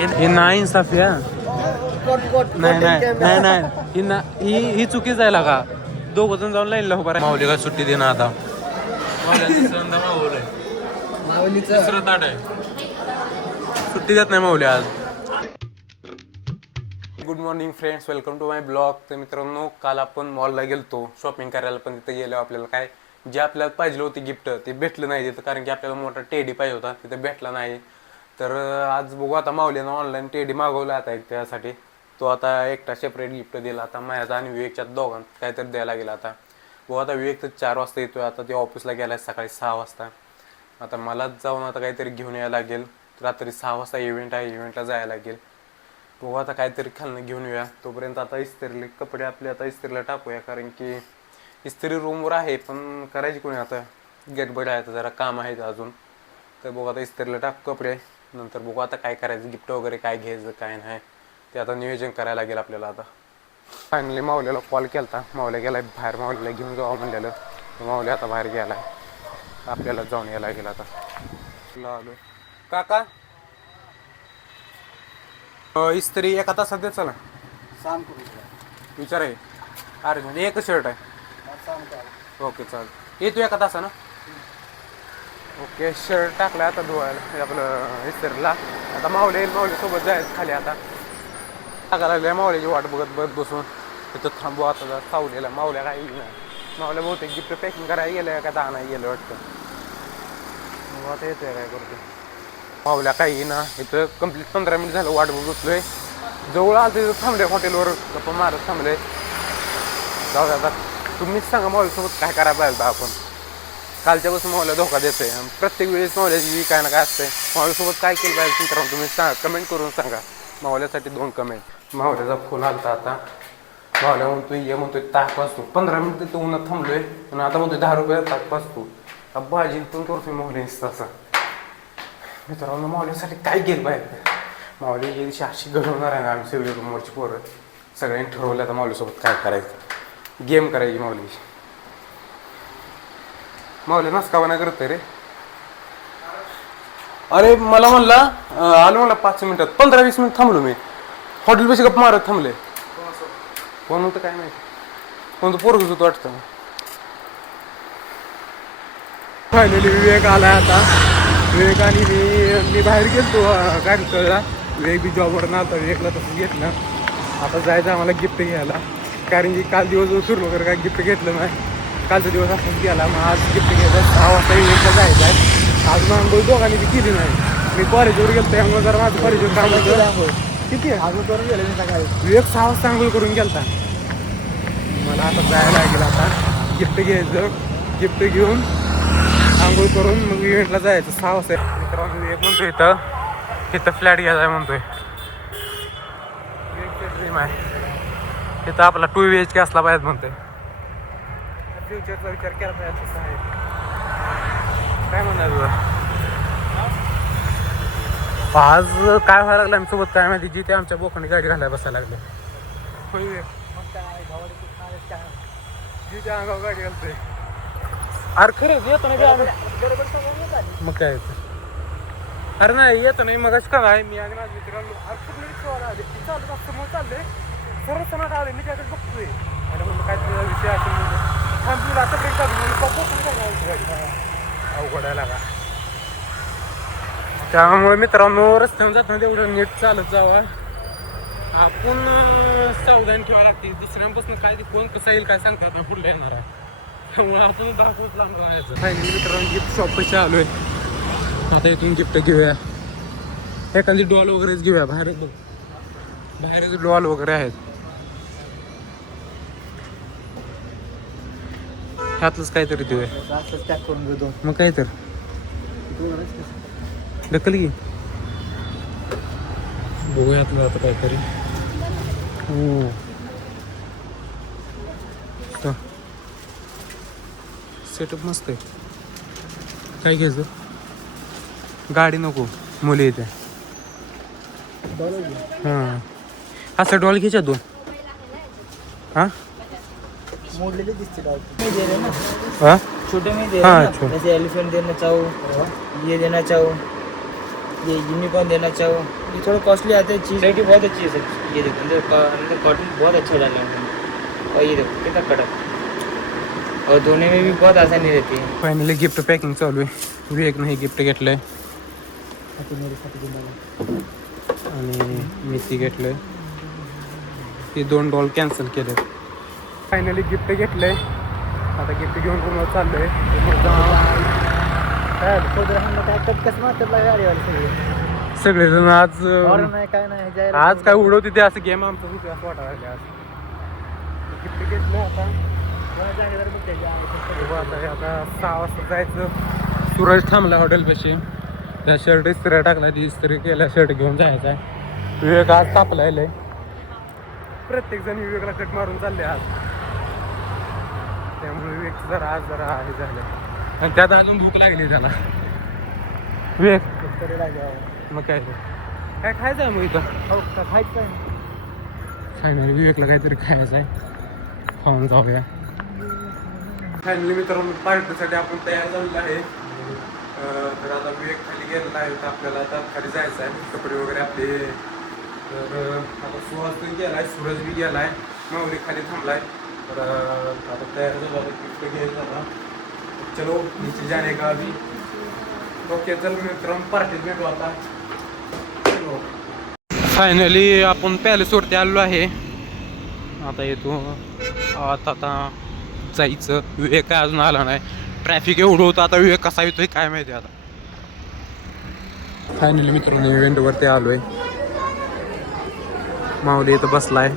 हे नाही इन्साफ या नाही नाही नाही नाही ही चुकीच आहे का दोघ जण जाऊन लाईनला उभा माऊली काय सुट्टी देणं आता तिसरं ताट आहे सुट्टी देत नाही माऊली आज. Good morning friends, welcome to my blog. तर मित्रांनो, काल आपण मॉलला गेलतो शॉपिंग करायला, पण तिथे गेलो आपल्याला काय जे आपल्याला पाहिजे होती गिफ्ट ते भेटलं नाही तिथं, कारण की आपल्याला मोठा टेडी पाहिजे होता, तिथे भेटला नाही. तर आज बघू आता माऊलीनं ऑनलाईन टेडी मागवला आता एक त्यासाठी. तो आता एकटा सेपरेट गिफ्ट दिला आता माझ्या आणि विवेकच्या दोघांत काहीतरी द्यायला गेला. आता बघू आता विवेक तर 4 वाजता येतोय, आता ते ऑफिसला गेला आहे सकाळी 6 वाजता. आता मलाच जाऊन आता काहीतरी घेऊन यायला लागेल. रात्री 6 वाजता इव्हेंट आहे, इव्हेंटला जायला लागेल. बघू आता काहीतरी खालनं घेऊन येऊया. तोपर्यंत आता इस्त्रीले कपडे आपले आता इस्त्रीला टाकूया, कारण की इस्त्री रूमवर आहे पण करायची कोणी आता गडबड आहे, आता जरा काम आहे अजून. तर बघू आता इस्त्रीला टाकू कपडे, नंतर बघू आता काय करायचं, गिफ्ट वगैरे काय घ्यायचं काय नाही ते आता नियोजन करायला लागेल आपल्याला. आता फायनली माऊलीला कॉल केला होता, माऊल्या गेला बाहेर, माऊलीला घेऊन जावं म्हणलेलं. माऊली आता बाहेर गेला आहे, आपल्याला जाऊन यायला लागेल. आता आलो काका इस्त्री एका तासात देत चला विचार आहे. अरे म्हणजे एकच शर्ट आहे. ओके चालेल, येतो एका तासा ना. ओके शर्ट टाकला आता धुवायला आपलं इस्त्रीला. आता माऊली सोबत जायचं खाली. आता टाकायला लागल्या माऊलीची वाट बघत बसून तिथं थांबू. आता सावलीला माऊल्या काही नाही, माऊल्या बहुतेक गिफ्ट पॅकिंग करायला गेलं का दहा नाही गेलं वाटतं. मग आता येतोय काय करतो माऊल्या काही ना. इथं कंप्लीट 15 मिनिट झालं वाट बघतोय. जवळ आलं तिथं थांबले हॉटेलवर गप्पा मारत थांबले. जाऊ द्या आता तुम्हीच सांगा माऊलीसोबत काय करायला पाहिजे आपण. कालच्यापासून माऊल्या धोका देतोय, प्रत्येक वेळेस माऊल्याची काय ना काय असतंय. माऊलीसोबत काय केलं पाहिजे मित्रांनो तुम्ही सांगा, कमेंट करून सांगा. माऊल्यासाठी 2 कमेंट. माऊल्याचा फोन आलता आता. माऊल्या म्हणतोय ये म्हणतोय ताक वाजतो. 15 मिनिट तिथं उन्हात थांबलोय आणि आता म्हणतोय 10 रुपये ताक वाजतो. भाजी पण करतोय माऊलीच तसा. मित्रांनो माऊलीसाठी काय केलं पाहिजे. माऊली या दिवशी अशी घडवणार आहे ना आम्ही सगळे रूमवरची पोरं सगळ्यांनी ठरवलं आता माऊलीसोबत काय करायचं. गेम करायची माऊली. माऊली नसकावा नाही करतोय रे. अरे मला म्हणला आलो मला 5 मिनिटात, 15-20 मिनिट थांबलो मी हॉटेल पैसे गप्पा मारत थांबले. कोण होतं काय माहिती, कोणतं पोरगच होतं वाटतं. फायनली विवेक आला आता. विवेक आणि मी बाहेर गेलतो काय कळला. विवेक बी जॉबवर नव्हता, विवेकला तसं घेतलं. आता जायचं आम्हाला गिफ्ट घ्यायला, कारण की काल दिवस फिरलो वगैरे काय गिफ्ट घेतलं नाही. कालचा दिवस असंच गेला. मग आज गिफ्ट घ्यायचं 6 वाजता विवेकला जायचं आहे. आज मग दोघांनी बी केली नाही. मी कॉलेजवर गेलो त्यामुळे जरा माझं कॉलेजवर काम होतं. किती आंघोळ करून गेलं मी सकाळी. विवेक 6 वाजता आंघोळ करून गेलता. मला आता जायला लागेल. आता गिफ्ट घ्यायचं, गिफ्ट घेऊन आंघोळ करून मग इव्हेंटला जायचं 6 वाजता. मित्रांनो विवेक म्हणतोय इथं फ्लॅट घ्यायचा आहे म्हणतोय. ड्रीम आहे तिथं आपला 2 BHK असला पाहिजे म्हणतोय. फ्युचरचा विचार केला पाहिजे तसं आहे. काय म्हणणार तुला आज काय व्हायला लागलं आमच्यासोबत काय माहिती. जिथे आमच्या बोकांनी गाडी घालायला बसायला लागले. जिथे अंगावर गाडी घालतोय. अरे खरंच येतो नाही मग काय येतं. अरे नाही येतो नाही मग का आहे मी आणि माझ्या मित्रांनो आले चालत असतं मग चाललंय सर्व सणात आले. मी त्याच्यात बघतोय आणि म्हणलं काय तुझा विषय असेल थांबली आता ब्रेक गाडी अवघडायला का. त्यामुळे मित्रांनो रस्त्यावर जाताना तेवढं नीट चालत जावं. आपण सावधान ठेवायला लागते. दुसऱ्यांपासून काय ते कोण कसं येईल काय सांगतात ना पुढलं येणार आहे. त्यामुळे आपण 10 फूट लांब राहायचं. फायनली मित्रांनो गिफ्ट शॉप पैसे आलोय. आता इथून गिफ्ट घेऊया, एखादी डॉल वगैरेच घेऊया. बाहेरच डॉल वगैरे आहेत. ह्यातलंच काहीतरी देऊया मग काय तर ढकल की बघूयातलं आता काहीतरी. हो सेटअप मस्त आहे. काय घ्यायचं, गाडी नको मुली येते. हां असं डॉल घ्यायच्या 2. हां मोडलेले दिसते हां छोटे में दे हाँ, रहे ना, जैसे एलिफेंट देना चाहो, ये देना चाहो. ये यूनिकॉर्न देना चाहो, ये थोड़ा कॉस्टली आता है चीज़, रेट बहुत अच्छी है सर। ये देखो अंदर कॉटन बहुत अच्छा डाला है और ये देखो कितना कड़क और धोने में भी बहुत आसानी रहती है। फायनली गिफ्ट पॅकिंग चालू आहे. विवेकनं हे गिफ्ट घेतलंय आणि मी ती घेतलंय. ते 2 डॉल कॅन्सल केले. फायनली गिफ्ट घेतलंय. आता गिफ्ट घेऊन पुन्हा चाललोय. सगळेजण आज आज काय उडवते ते असं गेम आमचं होते असं वाटायला लागले. आज गिफ्ट घेतलं. आता आता 6 वाजता जायचं. सूरज थांबला हॉटेलपाशी. त्या शर्ट इस्त्री टाकला, ती इस्त्री केला, शर्ट घेऊन जायचा आहे. विवेक आज तापलाय. प्रत्येक जण विवेकला कट मारून चालले आज. त्यामुळे विवेक जरा हे झालं आणि त्यात अजून भूक लागली त्याला. विवेक मग काय खायचं आहे मग इथं? फायनली विवेकला काहीतरी खायचं आहे. खाऊन जाऊया. फायनली मित्रांनो पार्टीसाठी आपण तयार झालेलो आहे. तर आता विवेक खाली गेलेला आहे. तर आपल्याला आता खाली जायचं आहे. कपडे वगैरे आपले. तर आता सुहास पण गेला आहे, सूरज बी गेला आहे, माऊली खाली थांबला आहे. तर आता तयार झाला गिफ्ट घ्यायचं. आता चलो नीचे जाने का अभी. ओके चल मित्रांनो पार्टीत भेटू आता. फायनली आपण पॅलेसवरती आलो आहे. आता येतो आता जायचं. विवेक काय अजून आला नाही. ट्रॅफिक एवढं होतं. आता विवेक कसा येतोय काय माहिती. आता फायनली मित्रांनो इव्हेंटवरती आलोय. माऊली इथं बसलाय.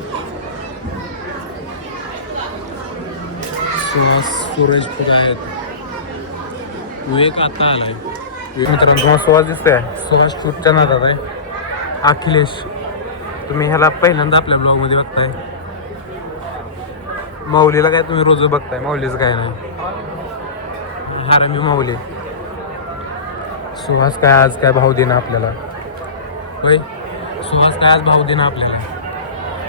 सूरज पुढे आहेत. विवेक आता आलाय. मित्रांनो तुम्हाला सुहास दिसतोय. सुहास शूटच्या नादात आहे. अखिलेश तुम्ही ह्याला पहिल्यांदा आपल्या ब्लॉगमध्ये बघताय. माऊलीला काय तुम्ही रोज बघताय. माऊलीचं काय नाही. हारामी माऊली. सुहास काय आज काय भाव देणार आपल्याला. होय सुहास काय आज भाव देणार आपल्याला.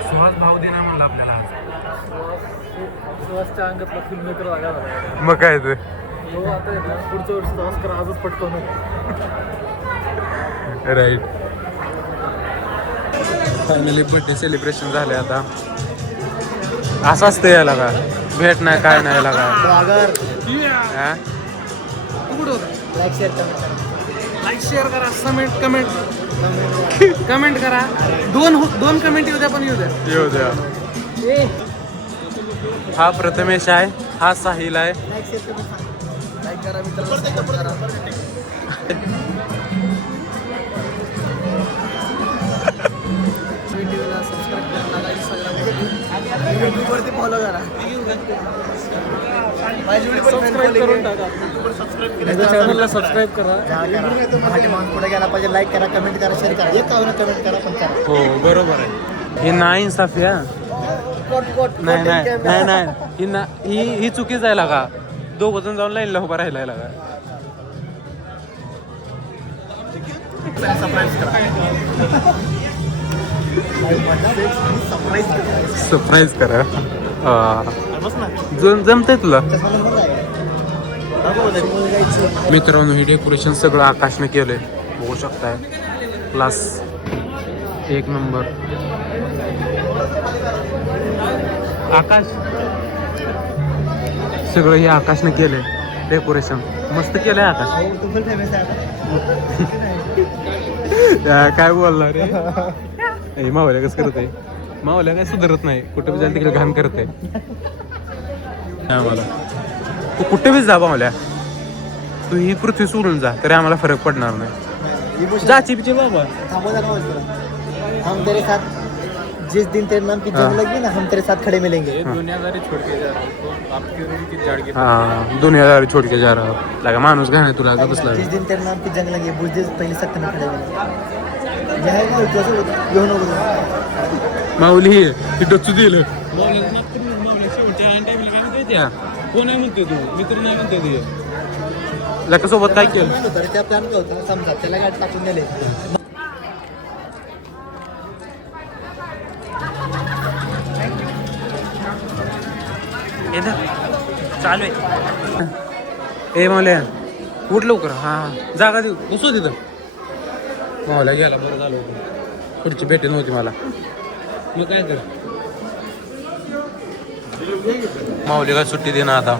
सुहास भाव देणार म्हणलं आपल्याला आज. सुहासच्या अंगातला फिल्ममेकर लागला. मग काय ते पुढच्या वर्षी ऑस्कर आजच पटकवून. राईट. फायनली बर्थडे सेलिब्रेशन झाले. आता असं असतं याला का भेट नाही काय नाही लागा. लाईक शेअर करा, कमेंट करा. दोन कमेंट येऊ द्या, पण येऊ द्या. हा प्रथमेश आहे, हा साहिल आहे. लाईक करा मित्रांनो, सपोर्ट करा. यूट्यूबवरती फॉलो करा. चॅनलला सबस्क्राईब करा. पुढे गेला पाहिजे. लाईक करा, कमेंट करा, शेअर करा. एक कमेंट करा पण करा. हो बरोबर आहे. हे नाही साफिया. नाही ही चुकीच आहे लागा. 2 जण जाऊन लाईनला उभा राहिला लागा. सरप्राईज करा. जमतंय तुला. मित्रांनो हे डेकोरेशन सगळं आकाशने केलंय. बघू शकताय. Class 1 number. आकाश सगळं हे आकाशने केलंय डेकोरेशन. मस्त केलंय आकाश. काय बोलला रे. मावल्या कसं करत आहे. मावल्या काय सुधारत नाही. कुठे बी जाईल तिकडे घाण करत आहे. आम्हाला तू कुठे बी जा मावल्या. तू ही पृथ्वी सोडून जा तरी आम्हाला फरक पडणार नाही. जाची बिची बाबा. हम तेरे साथ जिस दिन तेरे नाम की जंग लगी ना, हम तेरे साथ खड़े मिलेंगे. दुनियादारी छोड़ के जा रहा हूँ, आपकी उम्र की झाड़ के. हाँ दुनियादारी छोड़ के जा रहा हूँ. लगा माणूस घाण आहे तुला बसला. जिस दिन तेरे नाम की जंग लगी, बुझ दिन पहले सख्त में खड़े मिलेंगे. जे आहे ना तसं होतं. घेऊन नको माऊली ही डच्चू दिलं. कोण आहे म्हणते तू. मित्र नाही म्हणते ते. लका सोबत काय केलं. त्या प्लॅन काय होतं समजा त्याला गाडी टाकून दिले. चालू आहे. ए मावल्या उठ लवकर. हा जागा देऊ बसू तिथं. मावल्या गेला बरं झालं होतं पुढची भेटी नव्हती मला मग काय तर माऊली काय सुट्टी देणार आता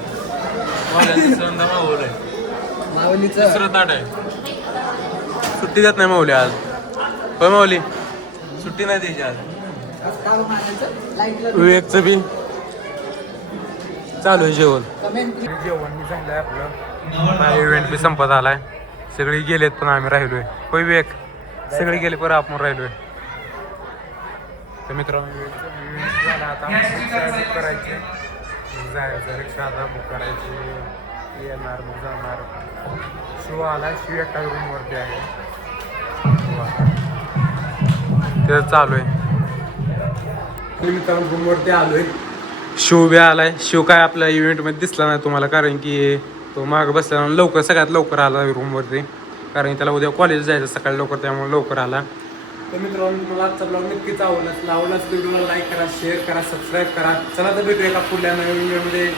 तिसरं ताट आहे सुट्टी देत नाही माऊली आज पण माऊली सुट्टी नाही द्यायची आज विवेकचं बी चालू आहे जेवण जेवण मी झालंय आपलं इव्हेंट बी संपत आलाय सगळे गेलेत पण आम्ही राहिलोय होय विवेक सगळे गेले पण आपण राहिलोय तर मित्रांनो इव्हेंट झाला आता बुक करायचे जायचं रिक्षा आता बुक करायची येणार मग जाणार शिव आला शिव एका रूमवरती आहे ते चालू आहे मित्रांनो रूमवरती आलोय शिव बी आलाय शिव काय आपल्या इव्हेंटमध्ये दिसला नाही तुम्हाला कारण की तो मागं बसला लवकर सगळ्यात लवकर आला रूमवरती कारण की त्याला उद्या कॉलेज जायचं सकाळी लवकर त्यामुळे लवकर आला तर मित्रांनो तुम्हाला आजचा ब्लॉग नक्कीच आवडला तर व्हिडिओला लाईक करा शेअर करा सबस्क्राईब करा चला तर भेटूया एका पुढल्या नवीन व्हिडिओमध्ये